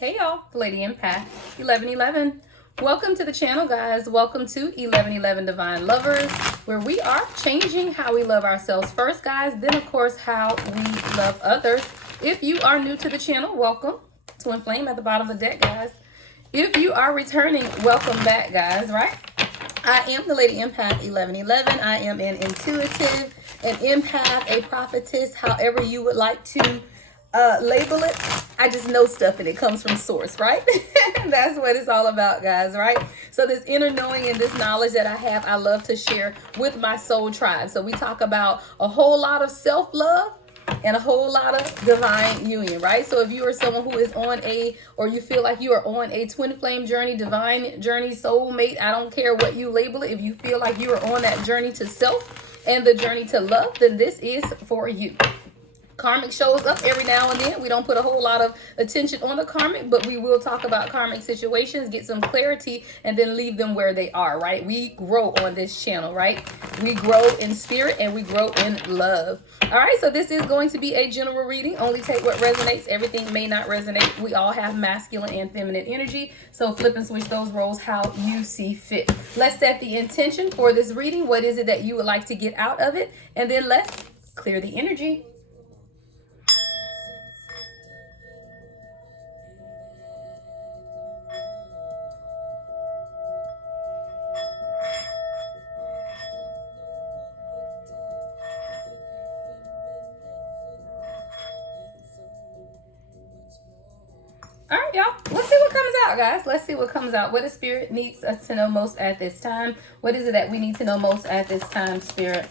Hey y'all, Lady Empath 1111. Welcome to the channel, guys. Welcome to 1111 Divine Lovers, where we are changing how we love ourselves first, guys, then of course how we love others. If you are new to the channel, welcome. Twin Flame at the bottom of the deck, guys. If you are returning, welcome back, guys, right? I am the Lady Empath 1111. I am an intuitive, an empath, a prophetess, however you would like to label it. I just know stuff and it comes from source, right? That's what it's all about, guys, right? So this inner knowing and this knowledge that I have, I love to share with my soul tribe. So we talk about a whole lot of self-love and a whole lot of divine union, right? So if you are someone who is on or you feel like you are on a twin flame journey, divine journey, soulmate, I don't care what you label it. If you feel like you are on that journey to self and the journey to love, then this is for you. Karmic shows up every now and then. We don't put a whole lot of attention on the karmic, but we will talk about karmic situations, get some clarity, and then leave them where they are, right? We grow on this channel, right? We grow in spirit and we grow in love. All right, so this is going to be a general reading. Only take what resonates. Everything may not resonate. We all have masculine and feminine energy, so flip and switch those roles how you see fit. Let's set the intention for this reading. What is it that you would like to get out of it? And then let's clear the energy. All right, y'all. Let's see what comes out, guys. Let's see what comes out. What the Spirit needs us to know most at this time. What is it that we need to know most at this time, Spirit?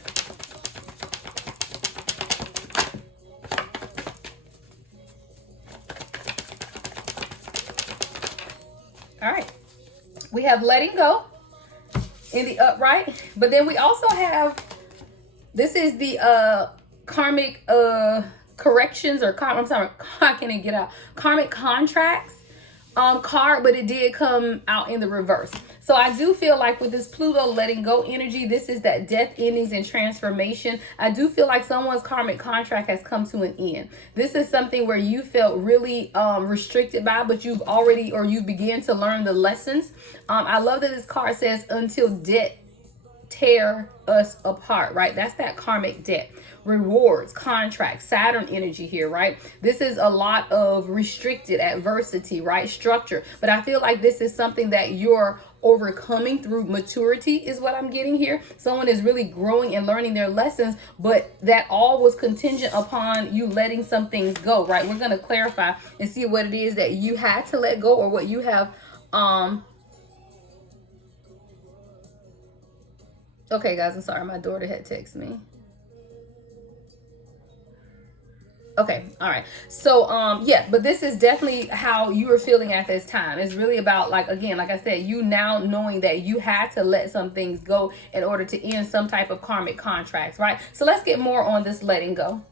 All right. We have letting go in the upright. But then we also have, this is the karmic corrections or I'm sorry, I can't even get out. Karmic contracts card, but it did come out in the reverse. So I do feel like with this Pluto letting go energy, this is that death, endings, and transformation. I do feel like someone's karmic contract has come to an end. This is something where you felt really restricted by, but you've already, or you began to learn the lessons. I love that this card says, until debt tear us apart, right? That's that karmic debt. Rewards, contracts, Saturn energy here, right? This is a lot of restricted adversity, right? Structure. But I feel like this is something that you're overcoming through maturity is what I'm getting here. Someone is really growing and learning their lessons, but that all was contingent upon you letting some things go, right? We're going to clarify and see what it is that you had to let go or what you have okay, guys, I'm sorry. My daughter had texted me. Okay, all right. So, yeah, but this is definitely how you are feeling at this time. It's really about, like, again, like I said, you now knowing that you had to let some things go in order to end some type of karmic contracts, right? So let's get more on this letting go.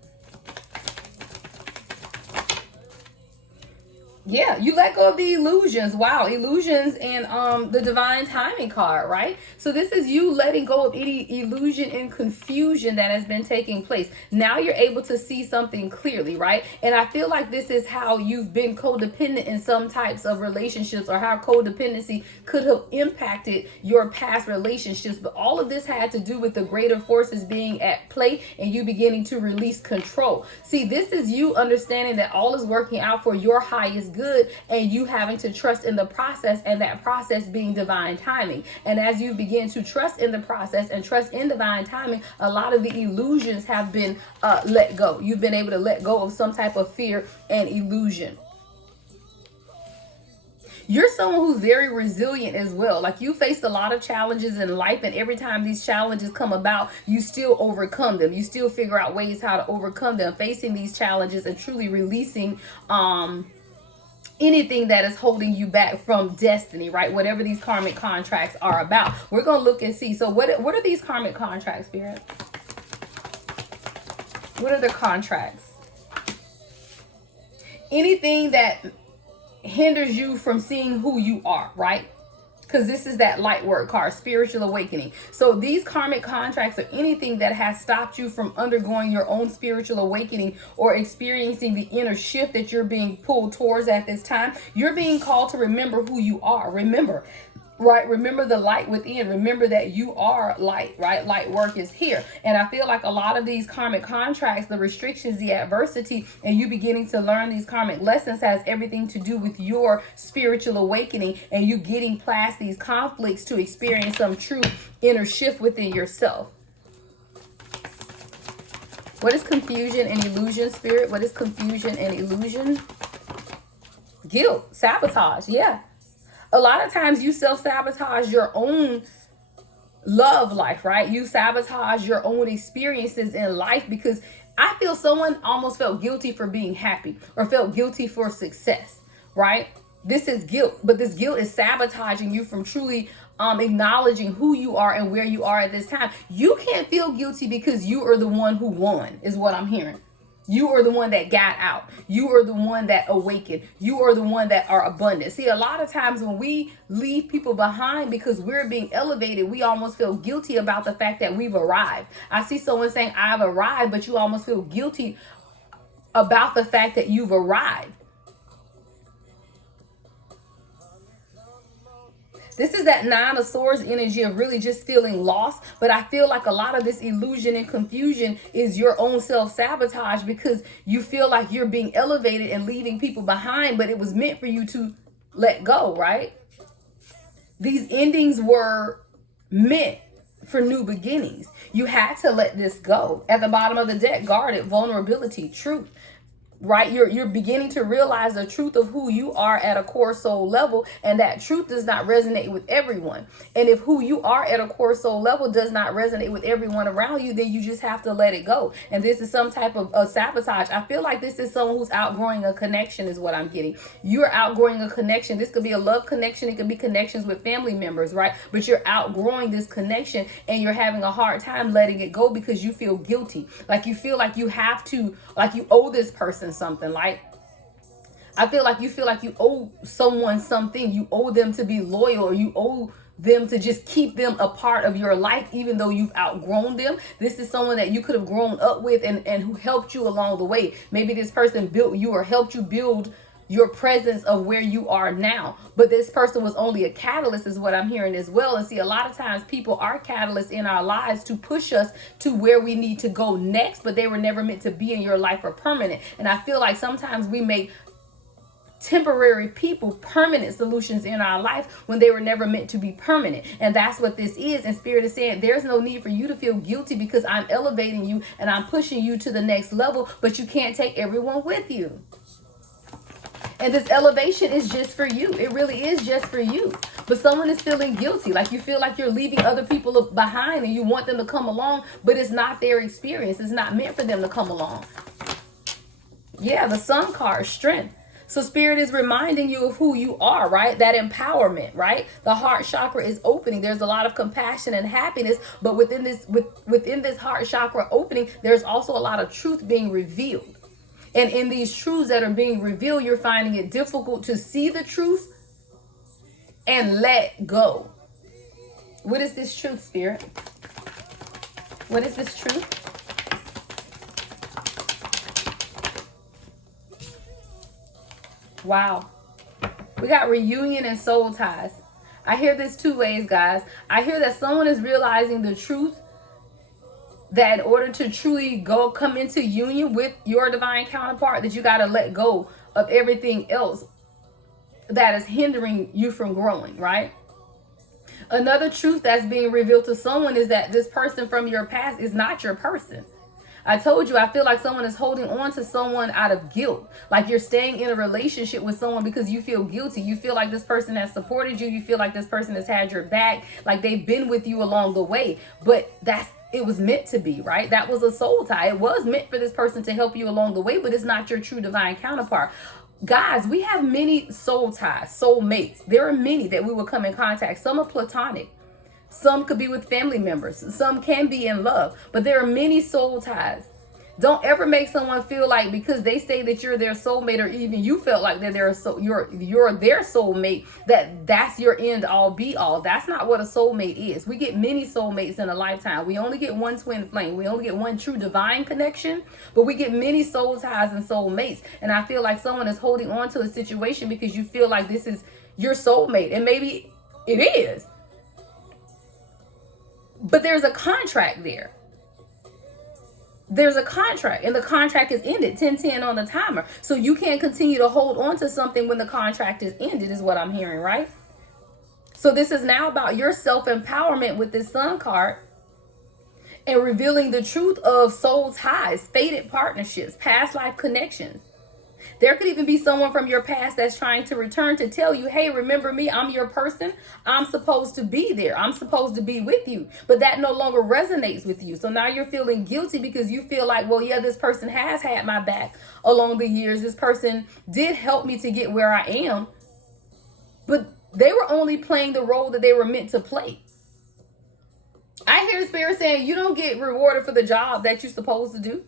Yeah, you let go of the illusions. Wow, illusions and the divine timing card, right? So this is you letting go of any illusion and confusion that has been taking place. Now you're able to see something clearly, right? And I feel like this is how you've been codependent in some types of relationships, or how codependency could have impacted your past relationships. But all of this had to do with the greater forces being at play and you beginning to release control. See, this is you understanding that all is working out for your highest good, and you having to trust in the process, and that process being divine timing. And as you begin to trust in the process and trust in divine timing, a lot of the illusions have been let go. You've been able to let go of some type of fear and illusion. You're someone who's very resilient as well. Like, you faced a lot of challenges in life, and every time these challenges come about, you still overcome them. You still figure out ways how to overcome them, facing these challenges and truly releasing anything that is holding you back from destiny, right? Whatever these karmic contracts are about. We're going to look and see. So what are these karmic contracts, Spirit? What are the contracts? Anything that hinders you from seeing who you are, right? because this is that light work card, spiritual awakening. So these karmic contracts are anything that has stopped you from undergoing your own spiritual awakening or experiencing the inner shift that you're being pulled towards at this time. You're being called to remember who you are. Remember, right? Remember the light within. Remember that you are light, right? Light work is here. And I feel like a lot of these karmic contracts, the restrictions, the adversity, and you beginning to learn these karmic lessons has everything to do with your spiritual awakening and you getting past these conflicts to experience some true inner shift within yourself. What is confusion and illusion, Spirit? What is confusion and illusion? Guilt, sabotage, yeah. A lot of times you self-sabotage your own love life, right? You sabotage your own experiences in life because I feel someone almost felt guilty for being happy or felt guilty for success, right? This is guilt, but this guilt is sabotaging you from truly acknowledging who you are and where you are at this time. You can't feel guilty because you are the one who won, is what I'm hearing. You are the one that got out. You are the one that awakened. You are the one that are abundant. See, a lot of times when we leave people behind because we're being elevated, we almost feel guilty about the fact that we've arrived. I see someone saying, I've arrived, but you almost feel guilty about the fact that you've arrived. This is that Nine of Swords energy of really just feeling lost. But I feel like a lot of this illusion and confusion is your own self-sabotage because you feel like you're being elevated and leaving people behind, but it was meant for you to let go, right? These endings were meant for new beginnings. You had to let this go. At the bottom of the deck, guarded, vulnerability, truth. Right? You're beginning to realize the truth of who you are at a core soul level, and that truth does not resonate with everyone. And if who you are at a core soul level does not resonate with everyone around you, then you just have to let it go. And this is some type of sabotage. I feel like this is someone who's outgrowing a connection is what I'm getting. You're outgrowing a connection. This could be a love connection. It could be connections with family members, right? But you're outgrowing this connection and you're having a hard time letting it go because you feel guilty. Like you feel like you have to, like you owe this person something. Like I feel like you owe someone something. You owe them to be loyal, or you owe them to just keep them a part of your life even though you've outgrown them. This is someone that you could have grown up with and who helped you along the way. Maybe this person built you or helped you build your presence of where you are now, but this person was only a catalyst is what I'm hearing as well. And see, a lot of times people are catalysts in our lives to push us to where we need to go next, but they were never meant to be in your life or permanent. And I feel like sometimes we make temporary people permanent solutions in our life when they were never meant to be permanent. And that's what this is. And Spirit is saying there's no need for you to feel guilty because I'm elevating you and I'm pushing you to the next level, but you can't take everyone with you. And this elevation is just for you. It really is just for you. But someone is feeling guilty. Like you feel like you're leaving other people behind and you want them to come along, but it's not their experience. It's not meant for them to come along. Yeah, the Sun card, strength. So Spirit is reminding you of who you are, right? That empowerment, right? The heart chakra is opening. There's a lot of compassion and happiness, but within this heart chakra opening, there's also a lot of truth being revealed. And in these truths that are being revealed, you're finding it difficult to see the truth and let go. What is this truth, Spirit? What is this truth? Wow. We got reunion and soul ties. I hear this two ways, guys. I hear that someone is realizing the truth that in order to truly come into union with your divine counterpart, that you got to let go of everything else that is hindering you from growing, right? Another truth that's being revealed to someone is that this person from your past is not your person. I told you, I feel like someone is holding on to someone out of guilt. Like you're staying in a relationship with someone because you feel guilty. You feel like this person has supported you. You feel like this person has had your back. Like they've been with you along the way. But it was meant to be, right? That was a soul tie. It was meant for this person to help you along the way, but it's not your true divine counterpart. Guys, we have many soul ties, soul mates. There are many that we will come in contact. Some are platonic. Some could be with family members. Some can be in love, but there are many soul ties Don't ever make someone feel like because they say that you're their soulmate, or even you felt like that you're their soulmate, that's your end all be all. That's not what a soulmate is. We get many soulmates in a lifetime. We only get one twin flame. We only get one true divine connection, but we get many soul ties and soulmates. And I feel like someone is holding on to a situation because you feel like this is your soulmate, and maybe it is, but there's a contract there. There's a contract, and the contract is ended. 10-10 on the timer. So you can't continue to hold on to something when the contract is ended, is what I'm hearing, right? So this is now about your self-empowerment with this Sun card, and revealing the truth of soul ties, fated partnerships, past life connections. There could even be someone from your past that's trying to return to tell you, hey, remember me? I'm your person. I'm supposed to be there. I'm supposed to be with you. But that no longer resonates with you. So now you're feeling guilty because you feel like, well, yeah, this person has had my back along the years. This person did help me to get where I am. But they were only playing the role that they were meant to play. I hear the spirit saying you don't get rewarded for the job that you're supposed to do.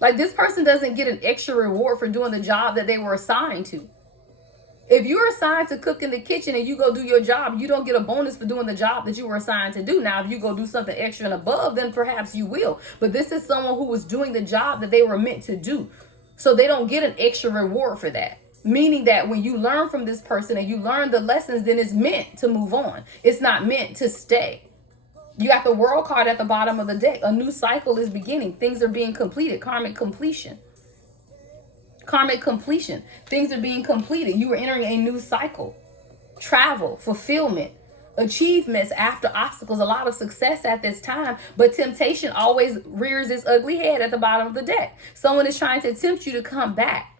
Like, this person doesn't get an extra reward for doing the job that they were assigned to. If you're assigned to cook in the kitchen and you go do your job, you don't get a bonus for doing the job that you were assigned to do. Now, if you go do something extra and above, then perhaps you will. But this is someone who was doing the job that they were meant to do. So they don't get an extra reward for that. Meaning that when you learn from this person and you learn the lessons, then it's meant to move on. It's not meant to stay. You got the World card at the bottom of the deck. A new cycle is beginning. Things are being completed. Karmic completion. Karmic completion. Things are being completed. You are entering a new cycle. Travel, fulfillment, achievements after obstacles. A lot of success at this time. But temptation always rears its ugly head at the bottom of the deck. Someone is trying to tempt you to come back.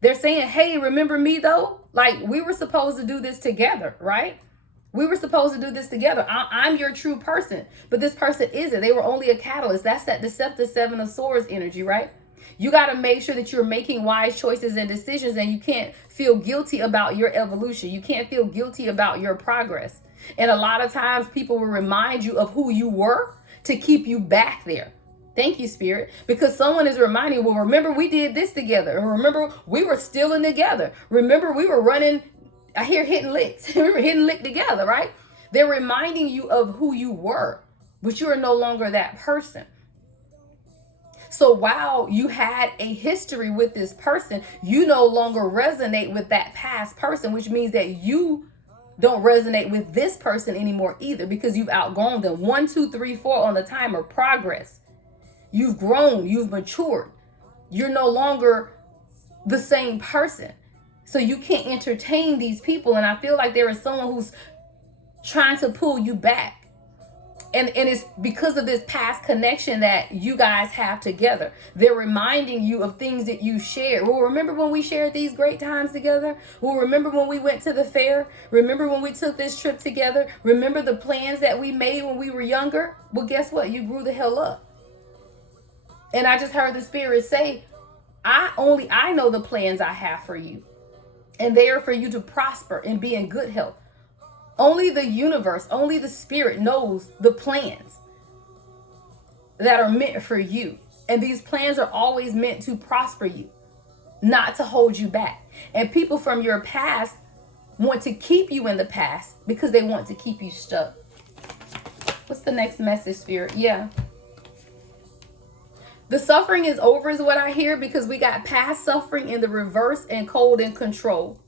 They're saying, hey, remember me though? Like, we were supposed to do this together, right? We were supposed to do this together. I'm your true person, but this person isn't. They were only a catalyst. That's that deceptive Seven of Swords energy, right? You got to make sure that you're making wise choices and decisions, and you can't feel guilty about your evolution. You can't feel guilty about your progress. And a lot of times people will remind you of who you were to keep you back there. Thank you, Spirit. Because someone is reminding you, well, remember we did this together. Or remember we were stealing together. Remember we were running, I hear hitting licks. We were hitting lick together, right? They're reminding you of who you were, but you are no longer that person. So while you had a history with this person, you no longer resonate with that past person, which means that you don't resonate with this person anymore either, because you've outgrown them. 1, 2, 3, 4 on the timer. Progress. You've grown. You've matured. You're no longer the same person. So you can't entertain these people. And I feel like there is someone who's trying to pull you back. And it's because of this past connection that you guys have together. They're reminding you of things that you shared. Well, remember when we shared these great times together? Well, remember when we went to the fair? Remember when we took this trip together? Remember the plans that we made when we were younger? Well, guess what? You grew the hell up. And I just heard the Spirit say, I know the plans I have for you. And they are for you to prosper and be in good health. Only the universe, only the Spirit knows the plans that are meant for you. And these plans are always meant to prosper you, not to hold you back. And people from your past want to keep you in the past because they want to keep you stuck. What's the next message, Spirit? Yeah. The suffering is over is what I hear, because we got past suffering in the reverse and cold and control.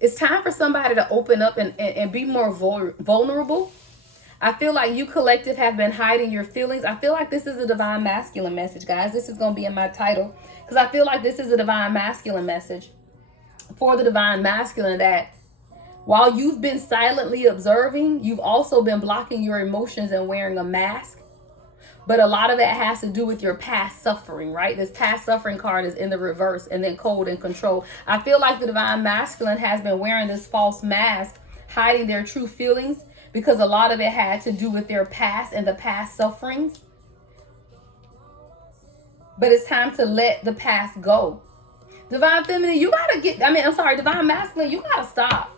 It's time for somebody to open up and be more vulnerable. I feel like you collective have been hiding your feelings. I feel like this is a divine masculine message, guys. This is going to be in my title, because I feel like this is a divine masculine message for the divine masculine, that while you've been silently observing, you've also been blocking your emotions and wearing a mask. But a lot of that has to do with your past suffering, right? This past suffering card is in the reverse, and then cold and control. I feel like the divine masculine has been wearing this false mask, hiding their true feelings, because a lot of it had to do with their past and the past sufferings. But it's time to let the past go. Divine feminine, divine masculine, you gotta stop.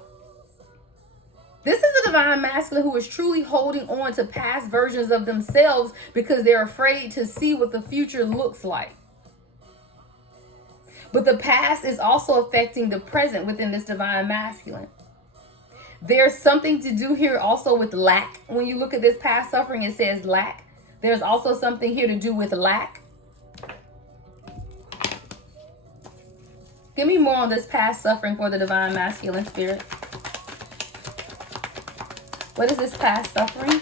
This is a divine masculine who is truly holding on to past versions of themselves because they're afraid to see what the future looks like. But the past is also affecting the present within this divine masculine. There's something to do here also with lack. When you look at this past suffering, it says lack. There's also something here to do with lack. Give me more on this past suffering for the divine masculine spirit. What is this past suffering?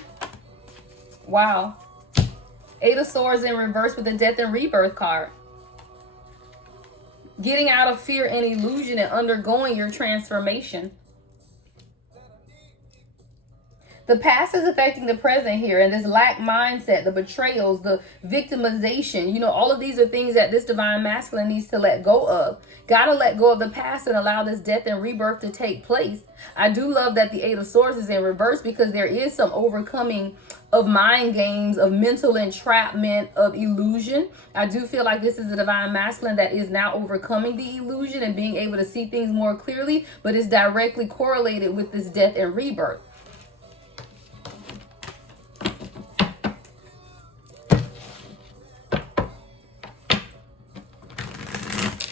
Wow. 8 of Swords in reverse with the Death and Rebirth card. Getting out of fear and illusion and undergoing your transformation. The past is affecting the present here, and this lack mindset, the betrayals, the victimization, you know, all of these are things that this divine masculine needs to let go of. Gotta let go of the past and allow this death and rebirth to take place. I do love that the 8 of Swords is in reverse because there is some overcoming of mind games, of mental entrapment, of illusion. I do feel like this is a divine masculine that is now overcoming the illusion and being able to see things more clearly, but is directly correlated with this death and rebirth.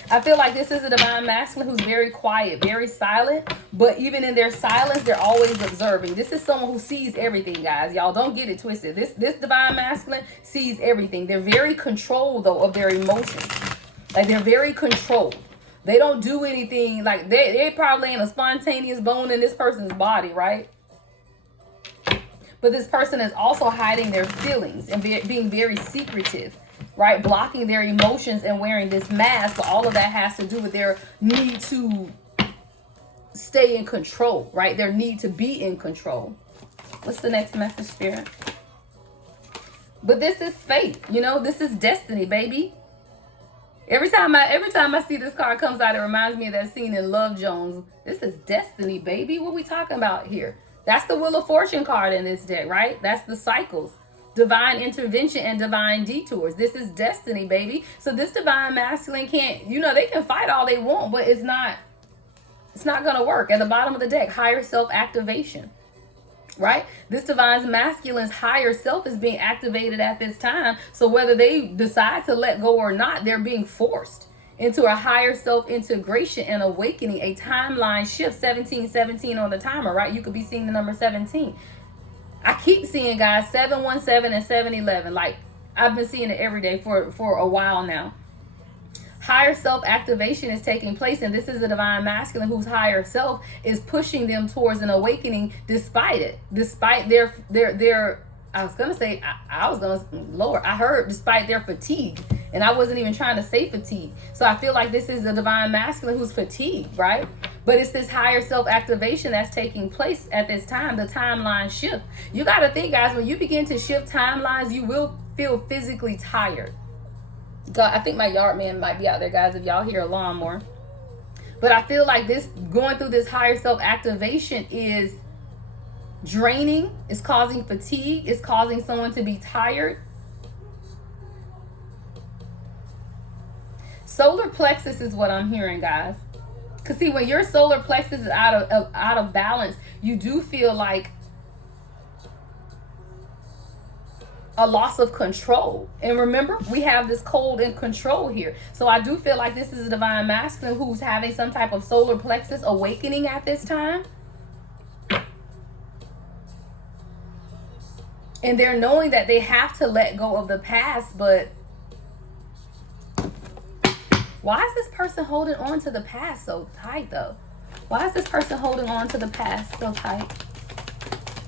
I feel like this is a divine masculine who's very quiet, very silent, but even in their silence, they're always observing. This is someone who sees everything, guys. Y'all don't get it twisted. This divine masculine sees everything. They're very controlled, though, of their emotions. Like, they're very controlled. They don't do anything. Like, they probably ain't a spontaneous bone in this person's body, right? But this person is also hiding their feelings and being very secretive. Right? Blocking their emotions and wearing this mask. But all of that has to do with their need to stay in control, right? Their need to be in control. What's the next message, Spirit? But this is fate. You know, this is destiny, baby. Every time I see this card comes out, it reminds me of that scene in Love Jones. This is destiny, baby. What are we talking about here? That's the Wheel of Fortune card in this deck, right? That's the cycles. Divine intervention and divine detours. This is destiny, baby. So this divine masculine can't, you know, they can fight all they want, but it's not going to work. At the bottom of the deck, higher self activation, right? This divine masculine's higher self is being activated at this time. So whether they decide to let go or not, they're being forced into a higher self integration and awakening, a timeline shift. 1717 on the timer, right? You could be seeing the number 17. I keep seeing, guys, 717 and 711. Like, I've been seeing it every day for a while now. Higher self-activation is taking place, and this is a divine masculine whose higher self is pushing them towards an awakening despite it. Despite their I was going to say, Lord, I heard despite their fatigue. And I wasn't even trying to say fatigue. So I feel like this is a divine masculine who's fatigued, right? But it's this higher self-activation that's taking place at this time, the timeline shift. You got to think, guys, when you begin to shift timelines, you will feel physically tired. God, I think my yard man might be out there, guys, if y'all hear a lawnmower. But I feel like this, going through this higher self-activation is draining, it's causing fatigue, it's causing someone to be tired. Solar plexus is what I'm hearing, guys. Because see, when your solar plexus is out of balance, you do feel like a loss of control. And remember, we have this cold and control here. So I do feel like this is a divine masculine who's having some type of solar plexus awakening at this time. And they're knowing that they have to let go of the past, but why is this person holding on to the past so tight, though? Why is this person holding on to the past so tight?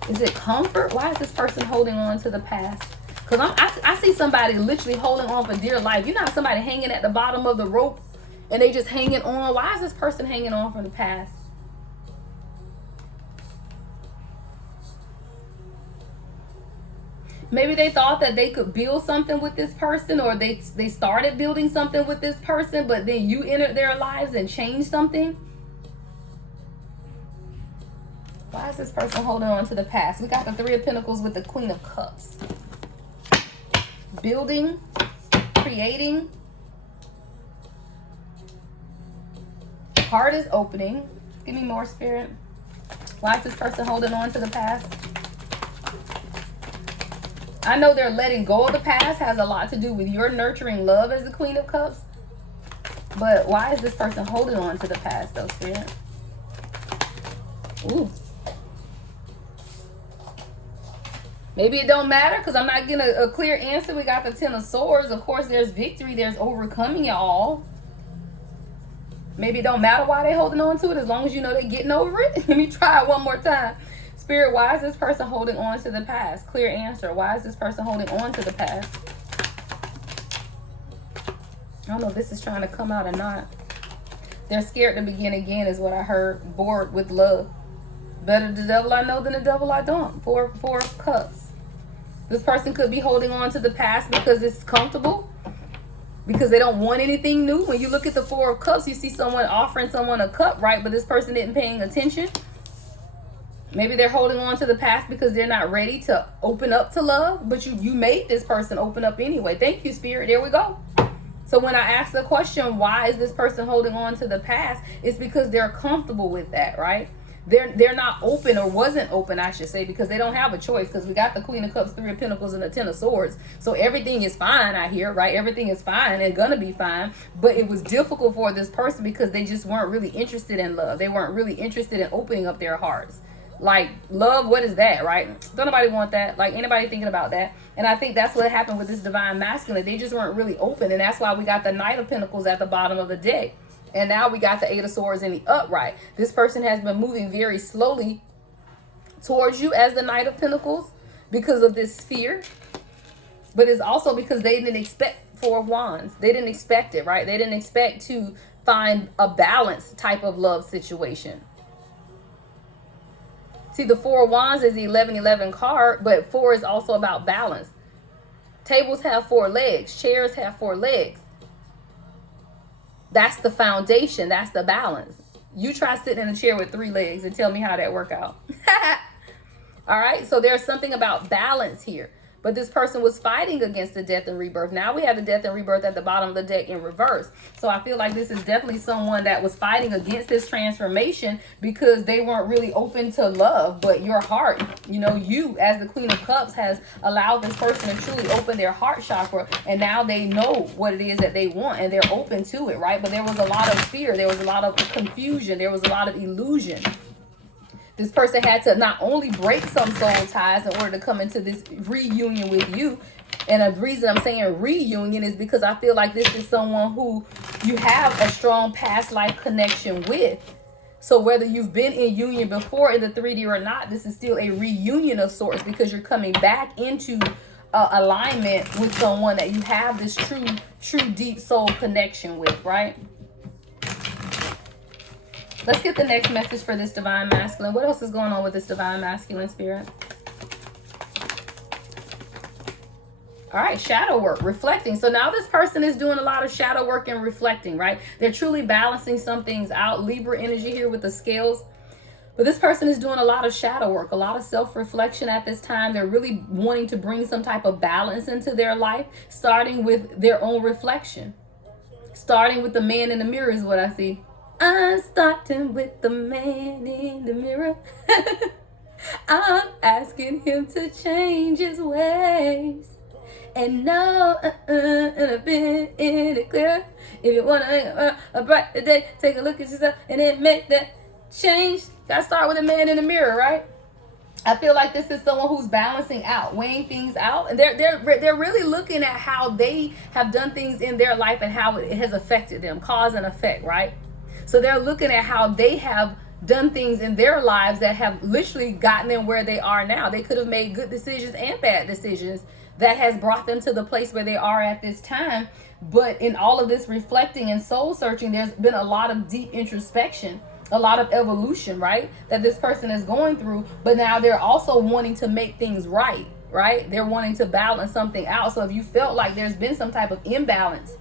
Is it comfort? Why is this person holding on to the past? Because I see somebody literally holding on for dear life. You know how somebody hanging at the bottom of the rope and they just hanging on? Why is this person hanging on from the past? Maybe they thought that they could build something with this person, or they started building something with this person, but then you entered their lives and changed something. Why is this person holding on to the past? We got the Three of Pentacles with the Queen of Cups. Building, creating. Heart is opening. Give me more, Spirit. Why is this person holding on to the past? I know they're letting go of the past has a lot to do with your nurturing love as the Queen of Cups. But why is this person holding on to the past, though, Spirit? Ooh. Maybe it don't matter because I'm not getting a clear answer. We got the Ten of Swords. Of course, there's victory. There's overcoming it all. Maybe it don't matter why they're holding on to it as long as you know they're getting over it. Let me try it one more time. Spirit, why is this person holding on to the past? Clear answer. Why is this person holding on to the past? I don't know if this is trying to come out or not. They're scared to begin again is what I heard. Bored with love. Better the devil I know than the devil I don't. Four of Cups. This person could be holding on to the past because it's comfortable. Because they don't want anything new. When you look at the Four of Cups, you see someone offering someone a cup, right? But this person isn't paying attention. Maybe they're holding on to the past because they're not ready to open up to love. But you made this person open up anyway. Thank you, Spirit. There we go. So when I ask the question, why is this person holding on to the past? It's because they're comfortable with that, right? They're not open, or wasn't open, I should say, because they don't have a choice, because we got the Queen of Cups, Three of Pentacles, and the Ten of Swords. So everything is fine out here, right? Everything is fine and gonna be fine. But it was difficult for this person because they just weren't really interested in love. They weren't really interested in opening up their hearts. Like, love, what is that, right? Don't nobody want that. Like, anybody thinking about that? And I think that's what happened with this Divine Masculine. They just weren't really open. And that's why we got the Knight of Pentacles at the bottom of the deck. And now we got the Eight of Swords in the upright. This person has been moving very slowly towards you as the Knight of Pentacles because of this fear. But it's also because they didn't expect Four of Wands. They didn't expect it, right? They didn't expect to find a balanced type of love situation. See, the Four of Wands is the 11-11 card, but 4 is also about balance. Tables have 4 legs. Chairs have 4 legs. That's the foundation. That's the balance. You try sitting in a chair with 3 legs and tell me how that work out. All right. So there's something about balance here. But this person was fighting against the death and rebirth. Now we have the death and rebirth at the bottom of the deck in reverse. So I feel like this is definitely someone that was fighting against this transformation because they weren't really open to love. But your heart, you know, you as the Queen of Cups has allowed this person to truly open their heart chakra. And now they know what it is that they want and they're open to it, right? But there was a lot of fear. There was a lot of confusion. There was a lot of illusion. This person had to not only break some soul ties in order to come into this reunion with you. And the reason I'm saying reunion is because I feel like this is someone who you have a strong past life connection with. So whether you've been in union before in the 3D or not, this is still a reunion of sorts because you're coming back into alignment with someone that you have this true deep soul connection with, right? Let's get the next message for this Divine Masculine. What else is going on with this Divine Masculine, Spirit? All right, shadow work, reflecting. So now this person is doing a lot of shadow work and reflecting, right? They're truly balancing some things out. Libra energy here with the scales. But this person is doing a lot of shadow work, a lot of self-reflection at this time. They're really wanting to bring some type of balance into their life, starting with their own reflection. Starting with the man in the mirror is what I see. I'm starting with the man in the mirror. I'm asking him to change his ways. And no, and I've been in it clear. If you want to make a bright day, take a look at yourself and then make that change. Gotta start with the man in the mirror, right? I feel like this is someone who's balancing out, weighing things out. And they're really looking at how they have done things in their life and how it has affected them, cause and effect, right? So they're looking at how they have done things in their lives that have literally gotten them where they are now. They could have made good decisions and bad decisions that has brought them to the place where they are at this time. But in all of this reflecting and soul searching, there's been a lot of deep introspection, a lot of evolution, right? That this person is going through. But now they're also wanting to make things right, right? They're wanting to balance something out. So if you felt like there's been some type of imbalance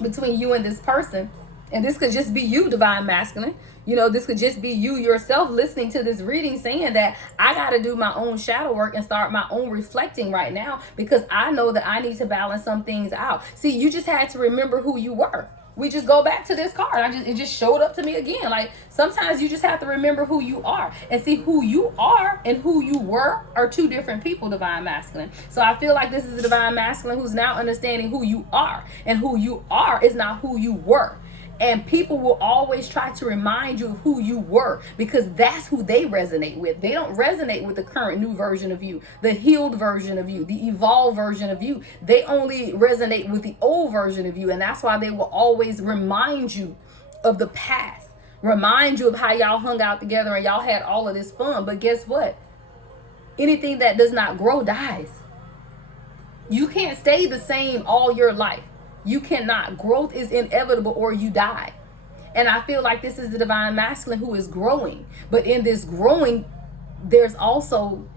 between you and this person, and this could just be you, Divine Masculine. You know, this could just be you yourself listening to this reading saying that I got to do my own shadow work and start my own reflecting right now because I know that I need to balance some things out. See, you just had to remember who you were. we just go back to this card. It just showed up to me again. Like, sometimes you just have to remember who you are and see who you are and who you were are two different people, divine masculine. So I feel like this is a divine masculine who's now understanding who you are, and who you are is not who you were. And people will always try to remind you of who you were, because that's who they resonate with. They don't resonate with the current new version of you, the healed version of you, the evolved version of you. They only resonate with the old version of you. And that's why they will always remind you of the past, remind you of how y'all hung out together and y'all had all of this fun. But guess what? Anything that does not grow dies. You can't stay the same all your life. You cannot. Growth is inevitable, or you die. And I feel like this is the divine masculine who is growing. But in this growing, there's also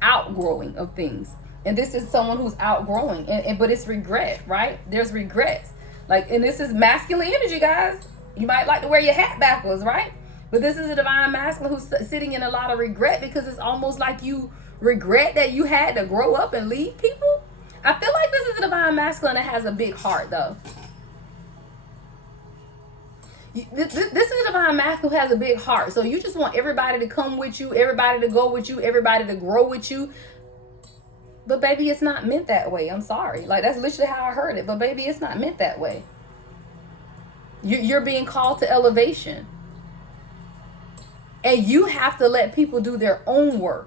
outgrowing of things. And this is someone who's outgrowing. But it's regret, right? There's regrets. Like, and this is masculine energy, guys. You might like to wear your hat backwards, right? But this is a divine masculine who's sitting in a lot of regret, because it's almost like you regret that you had to grow up and leave people. I feel like this is a divine masculine that has a big heart, though. This is a divine masculine who has a big heart. So you just want everybody to come with you, everybody to go with you, everybody to grow with you. But baby, it's not meant that way. I'm sorry. Like, that's literally how I heard it. But baby, it's not meant that way. You're being called to elevation. And you have to let people do their own work.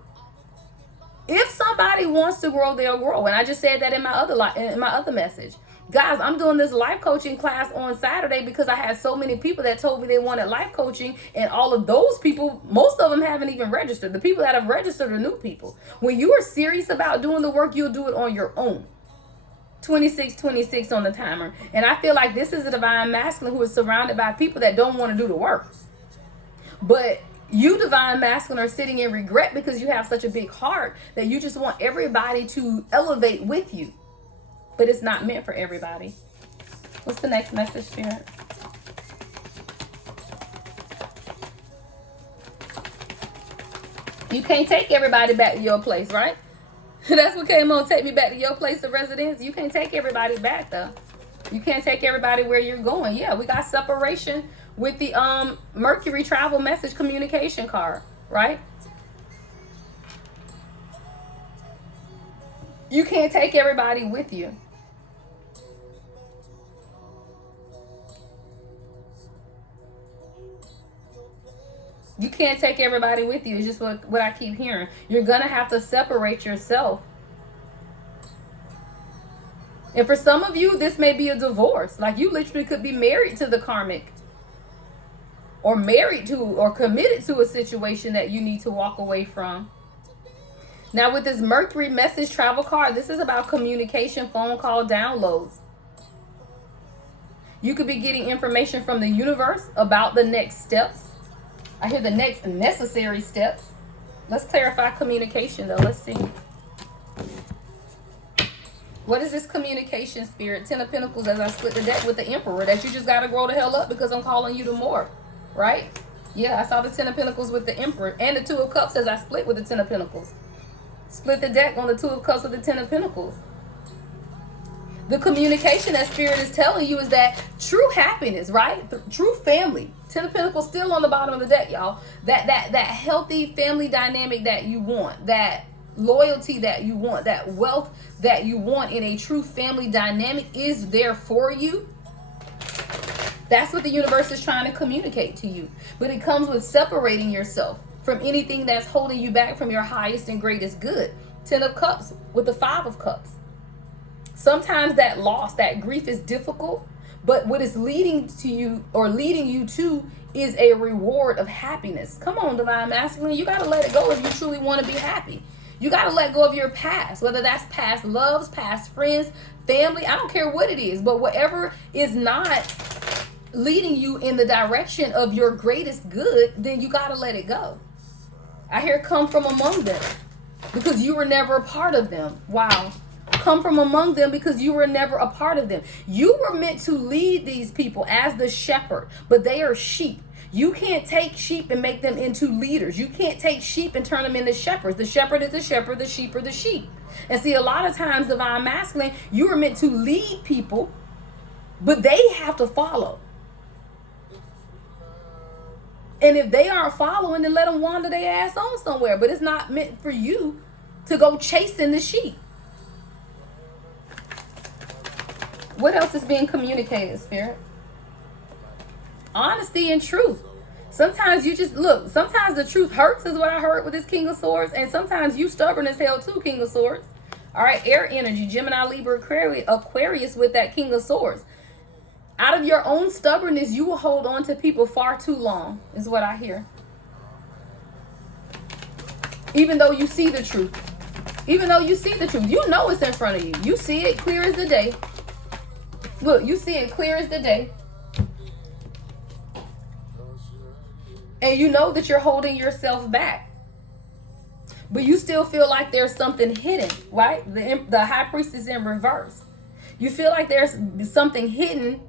If somebody wants to grow, they'll grow. And I just said that in my other message. Guys, I'm doing this life coaching class on Saturday because I had so many people that told me they wanted life coaching. And all of those people, most of them haven't even registered. The people that have registered are new people. When you are serious about doing the work, you'll do it on your own. 26 on the timer. And I feel like this is a divine masculine who is surrounded by people that don't want to do the work. But you, divine masculine, are sitting in regret because you have such a big heart that you just want everybody to elevate with you. But it's not meant for everybody. What's the next message, Spirit? You can't take everybody back to your place, right? That's what came on. Take me back to your place of residence. You can't take everybody back, though. You can't take everybody where you're going. Yeah, we got separation with the Mercury travel message communication card, right? You can't take everybody with you. You can't take everybody with you. It's just what I keep hearing. You're going to have to separate yourself. And for some of you, this may be a divorce. Like, you literally could be married to the karmic, or married to, or committed to a situation that you need to walk away from. Now, with this Mercury message travel card, this is about communication, phone call, downloads. You could be getting information from the universe about the next steps. I hear the next necessary steps. Let's clarify communication, though. Let's see. What is this communication, Spirit? 10 of Pentacles, as I split the deck with the Emperor, that you just got to grow the hell up because I'm calling you to more. Right? Yeah, I saw the 10 of Pentacles with the Emperor, and the 2 of Cups as I split with the 10 of Pentacles. Split the deck on the 2 of Cups with the 10 of Pentacles. The communication that Spirit is telling you is that true happiness, right? True family. 10 of Pentacles still on the bottom of the deck, y'all. That healthy family dynamic that you want, that loyalty that you want, that wealth that you want in a true family dynamic is there for you. That's what the universe is trying to communicate to you. But it comes with separating yourself from anything that's holding you back from your highest and greatest good. 10 of Cups with the 5 of Cups. Sometimes that loss, that grief is difficult, but what is leading to you, or leading you to, is a reward of happiness. Come on, divine masculine. You got to let it go if you truly want to be happy. You got to let go of your past, whether that's past loves, past friends, family. I don't care what it is, but whatever is not leading you in the direction of your greatest good, then you got to let it go. I hear come from among them because you were never a part of them. Wow. Come from among them because you were never a part of them. You were meant to lead these people as the shepherd, but they are sheep. You can't take sheep and make them into leaders. You can't take sheep and turn them into shepherds. The shepherd is the shepherd, the sheep are the sheep. And see, a lot of times, divine masculine, you were meant to lead people, But they have to follow. And if they aren't following, then let them wander their ass on somewhere. But it's not meant for you to go chasing the sheep. What else is being communicated, Spirit? Honesty and truth. Sometimes you just, look, sometimes the truth hurts is what I heard with this King of Swords. And sometimes you stubborn as hell too, King of Swords. All right, air energy, Gemini, Libra, Aquarius with that King of Swords. Out of your own stubbornness, you will hold on to people far too long, is what I hear. Even though you see the truth. Even though you see the truth. You know it's in front of you. You see it clear as the day. Look, you see it clear as the day. And you know that you're holding yourself back. But you still feel like there's something hidden, right? The High Priest is in reverse. You feel like there's something hidden,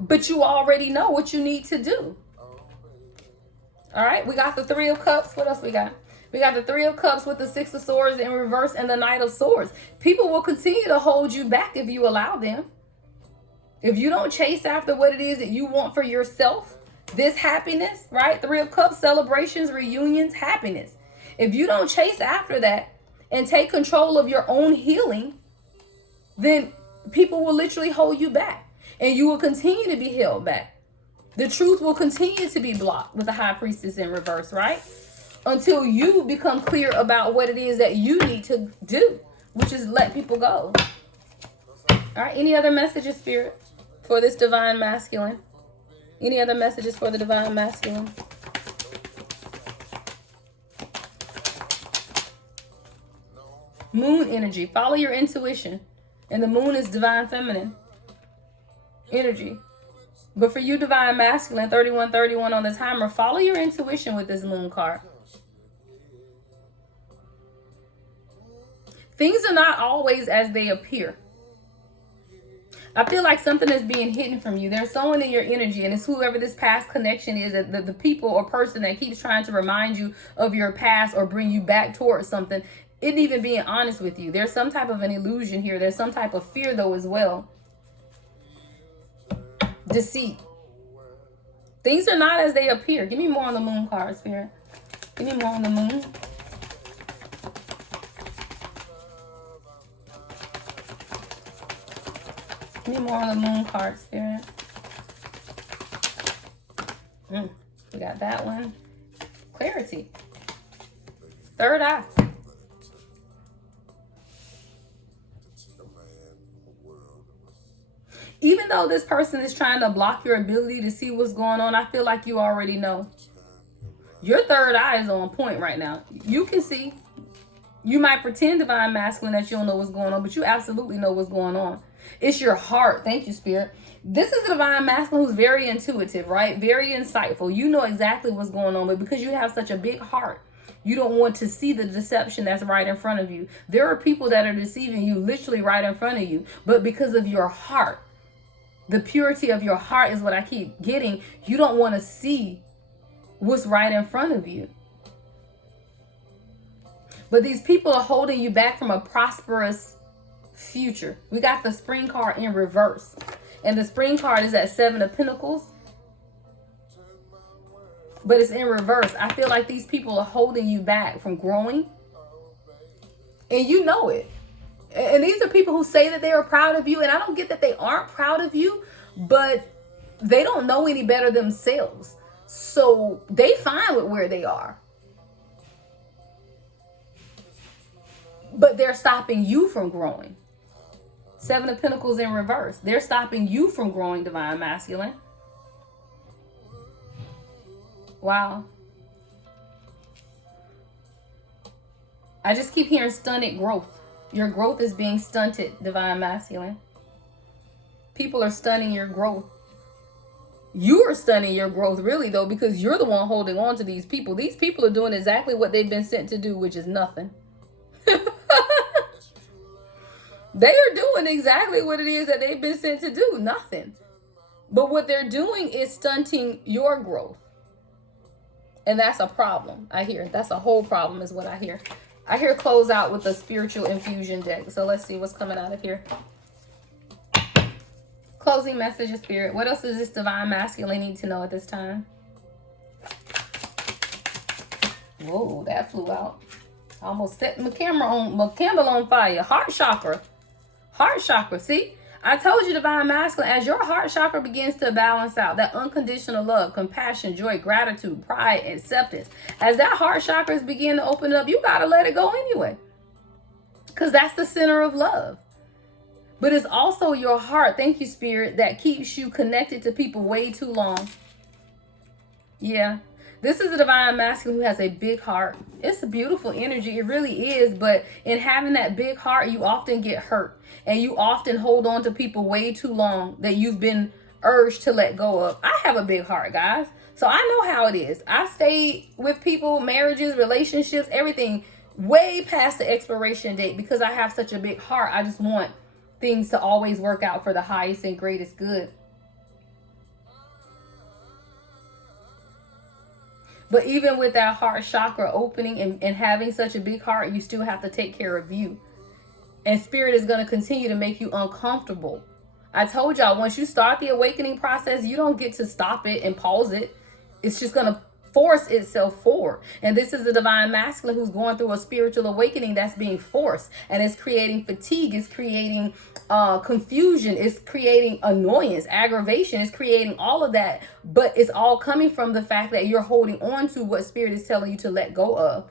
but you already know what you need to do. All right, we got the Three of Cups. What else we got? We got the Three of Cups with the Six of Swords in reverse and the Knight of Swords. People will continue to hold you back if you allow them. If you don't chase after what it is that you want for yourself, this happiness, right? Three of Cups, celebrations, reunions, happiness. If you don't chase after that and take control of your own healing, then people will literally hold you back. And you will continue to be held back. The truth will continue to be blocked with the High Priestess in reverse, right? Until you become clear about what it is that you need to do, which is let people go. All right, any other messages, Spirit, for this Divine Masculine? Any other messages for the Divine Masculine? Moon energy. Follow your intuition. And the moon is Divine Feminine energy. But for you, Divine Masculine, 3131 on the timer, follow your intuition with this moon card. Things are not always as they appear. I feel like something is being hidden from you. There's someone in your energy, and it's whoever this past connection is, that the people or person that keeps trying to remind you of your past or bring you back towards something, isn't even being honest with you. There's some type of an illusion here. There's some type of fear, though, as well. Deceit. Things are not as they appear. Give me more on the moon card, Spirit. Give me more on the moon. Give me more on the moon card, Spirit. We got that one. Clarity. Third eye. Even though this person is trying to block your ability to see what's going on, I feel like you already know. Your third eye is on point right now. You can see. You might pretend, Divine Masculine, that you don't know what's going on, but you absolutely know what's going on. It's your heart. Thank you, Spirit. This is the Divine Masculine who's very intuitive, right? Very insightful. You know exactly what's going on, but because you have such a big heart, you don't want to see the deception that's right in front of you. There are people that are deceiving you literally right in front of you, but because of your heart, the purity of your heart is what I keep getting. You don't want to see what's right in front of you. But these people are holding you back from a prosperous future. We got the Spring card in reverse. And the Spring card is at Seven of Pentacles. But it's in reverse. I feel like these people are holding you back from growing. And you know it. And these are people who say that they are proud of you. And I don't get that they aren't proud of you, but they don't know any better themselves. So they fine with where they are. But they're stopping you from growing. Seven of Pentacles in reverse. They're stopping you from growing, Divine Masculine. Wow. I just keep hearing stunted growth. Your growth is being stunted, Divine Masculine. People are stunning your growth. You are stunning your growth, really, though, because you're the one holding on to these people. These people are doing exactly what they've been sent to do, which is nothing. They are doing exactly what it is that they've been sent to do, nothing. But what they're doing is stunting your growth. And that's a problem, I hear. That's a whole problem is what I hear. I hear close out with the spiritual infusion deck. So let's see what's coming out of here. Closing message of Spirit. What else does this divine masculine need to know at this time? Whoa, that flew out. Almost set my candle on fire. Heart chakra. Heart chakra. See? I told you, divine masculine, as your heart chakra begins to balance out, that unconditional love, compassion, joy, gratitude, pride, acceptance, as that heart chakras begin to open up, you got to let it go anyway. Because that's the center of love. But it's also your heart, thank you, Spirit, that keeps you connected to people way too long. Yeah. This is a divine masculine who has a big heart. It's a beautiful energy. It really is. But in having that big heart, you often get hurt. And you often hold on to people way too long that you've been urged to let go of. I have a big heart, guys. So I know how it is. I stay with people, marriages, relationships, everything way past the expiration date because I have such a big heart. I just want things to always work out for the highest and greatest good. But even with that heart chakra opening and having such a big heart, you still have to take care of you. And Spirit is going to continue to make you uncomfortable. I told y'all, once you start the awakening process, you don't get to stop it and pause it. It's just going to force itself forward. And this is the divine masculine who's going through a spiritual awakening that's being forced. And it's creating fatigue. It's creating confusion. It's creating annoyance, aggravation. It's creating all of that. But it's all coming from the fact that you're holding on to what Spirit is telling you to let go of.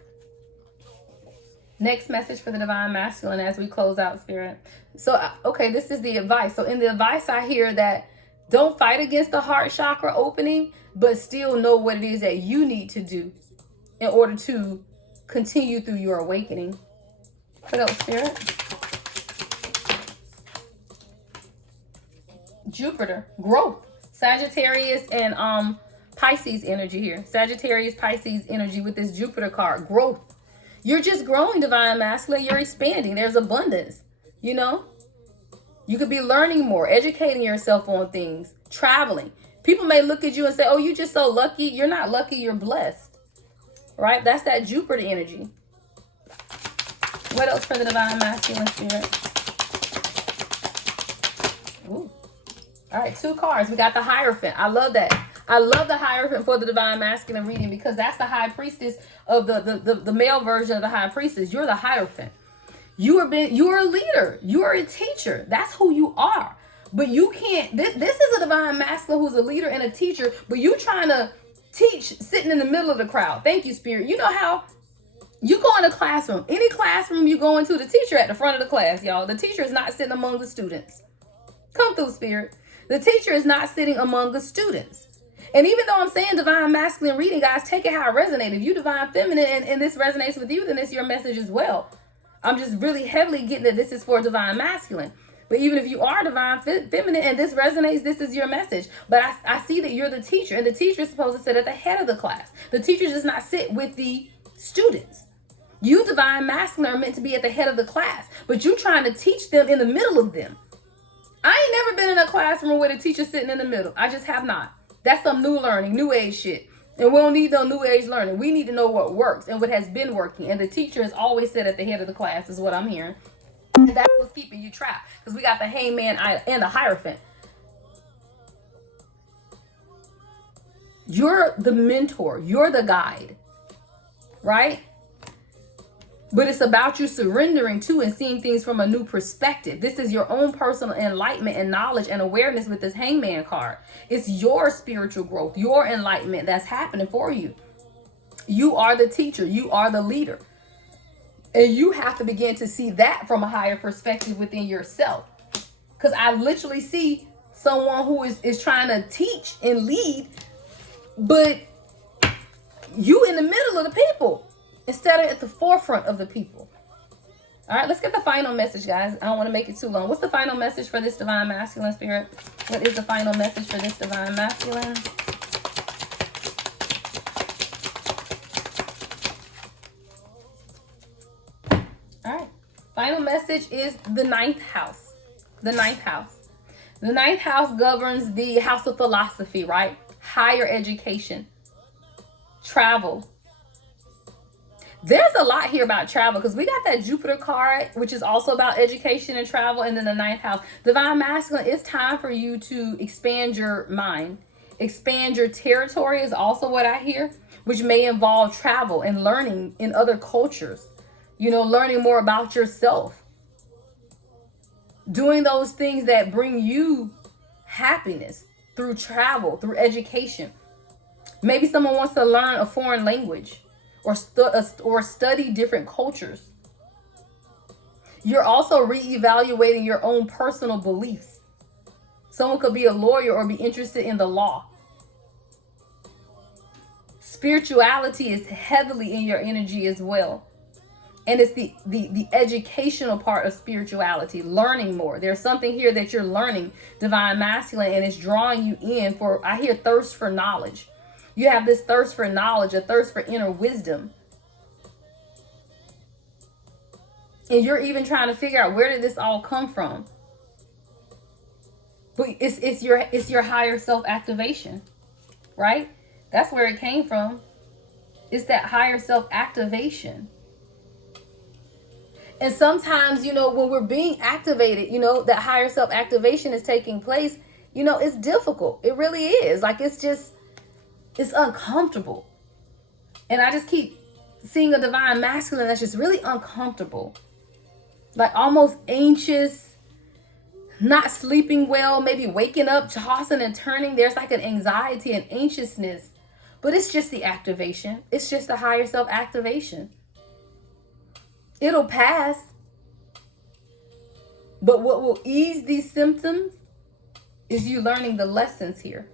Next message for the divine masculine as we close out, Spirit. So, okay, this is the advice. So in the advice, I hear that don't fight against the heart chakra opening, but still know what it is that you need to do in order to continue through your awakening. What else, Spirit? Jupiter, growth. Sagittarius and Pisces energy here. Sagittarius, Pisces energy with this Jupiter card. Growth. You're just growing, divine masculine. You're expanding. There's abundance, you know? You could be learning more, educating yourself on things, traveling. People may look at you and say, oh, you're just so lucky. You're not lucky. You're blessed, right? That's that Jupiter energy. What else for the divine masculine, Spirit? Ooh. All right, 2 cards. We got the Hierophant. I love that. I love the Hierophant for the divine masculine reading because that's the high priestess of the male version of the high priestess. You're the Hierophant. You're a leader. You're a teacher. That's who you are. But you can't, this is a divine masculine who's a leader and a teacher, but you trying to teach sitting in the middle of the crowd. Thank you, Spirit. You know how you go in a classroom, any classroom you go into, the teacher at the front of the class, y'all. The teacher is not sitting among the students. Come through, Spirit. The teacher is not sitting among the students. And even though I'm saying divine masculine reading, guys, take it how it resonates. If you divine feminine and this resonates with you, then it's your message as well. I'm just really heavily getting that this is for divine masculine. But even if you are divine feminine and this resonates, this is your message. But I see that you're the teacher, and the teacher is supposed to sit at the head of the class. The teacher does not sit with the students. You divine masculine are meant to be at the head of the class, but you trying to teach them in the middle of them. I ain't never been in a classroom with a teacher sitting in the middle. I just have not. That's some new learning, new age shit. And we don't need no new age learning. We need to know what works and what has been working. And the teacher is always set at the head of the class is what I'm hearing. And that's what's keeping you trapped. Because we got the Hangman and the Hierophant. You're the mentor. You're the guide. Right? But it's about you surrendering to and seeing things from a new perspective. This is your own personal enlightenment and knowledge and awareness with this Hangman card. It's your spiritual growth, your enlightenment that's happening for you. You are the teacher. You are the leader. And you have to begin to see that from a higher perspective within yourself. Because I literally see someone who is trying to teach and lead, but you in the middle of the people instead of at the forefront of the people. All right, let's get the final message, guys. I don't want to make it too long. What's the final message for this divine masculine, Spirit? What is the final message for this divine masculine? All right. Final message is the 9th house. The 9th house. The 9th house governs the house of philosophy, right? Higher education, travel. There's a lot here about travel because we got that Jupiter card, which is also about education and travel, and then the ninth house. Divine Masculine, it's time for you to expand your mind. Expand your territory is also what I hear, which may involve travel and learning in other cultures. You know, learning more about yourself. Doing those things that bring you happiness through travel, through education. Maybe someone wants to learn a foreign language or study different cultures. You're also reevaluating your own personal beliefs. Someone could be a lawyer or be interested in the law. Spirituality is heavily in your energy as well. And it's the educational part of spirituality, learning more. There's something here that you're learning, Divine Masculine, and it's drawing you in for, I hear, thirst for knowledge. You have this thirst for knowledge, a thirst for inner wisdom. And you're even trying to figure out, where did this all come from? But it's your higher self activation, right? That's where it came from. It's that higher self activation. And sometimes, you know, when we're being activated, you know, that higher self activation is taking place, you know, it's difficult. It really is. Like, it's uncomfortable. And I just keep seeing a Divine Masculine that's just really uncomfortable. Like almost anxious, not sleeping well, maybe waking up, tossing and turning. There's like an anxiety and anxiousness. But it's just the activation. It's just the higher self activation. It'll pass. But what will ease these symptoms is you learning the lessons here.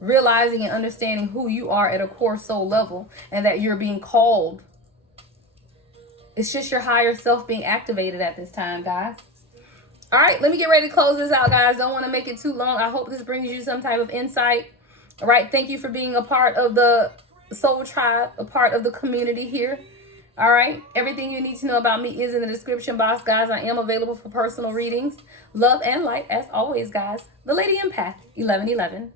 Realizing and understanding who you are at a core soul level, and that you're being called. It's just your higher self being activated at this time, guys. All right, let me get ready to close this out, guys. Don't want to make it too long. I hope this brings you some type of insight. All right, thank you for being a part of the Soul Tribe, a part of the community here. All right, everything you need to know about me is in the description box, guys. I am available for personal readings. Love and light as always, guys. The Lady Empath, 1111.